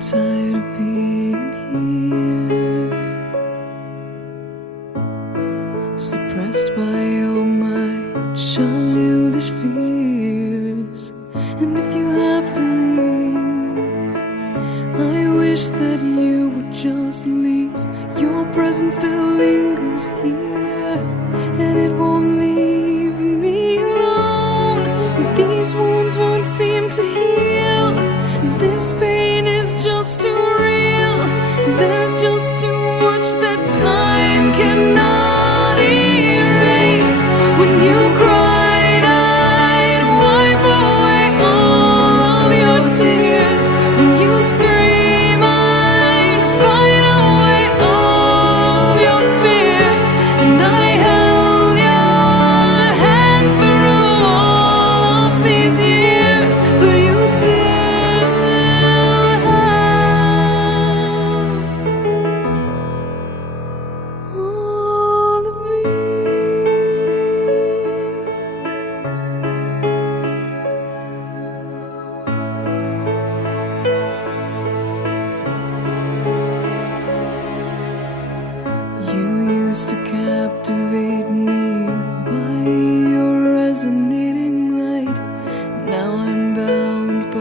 tired of being here, suppressed by all my childish fears. And if you have to leave, I wish that you would just leave. Your presence still lingers here, and it won't leave me alone. These wounds won't seem to heal. This pain is just too real. There's just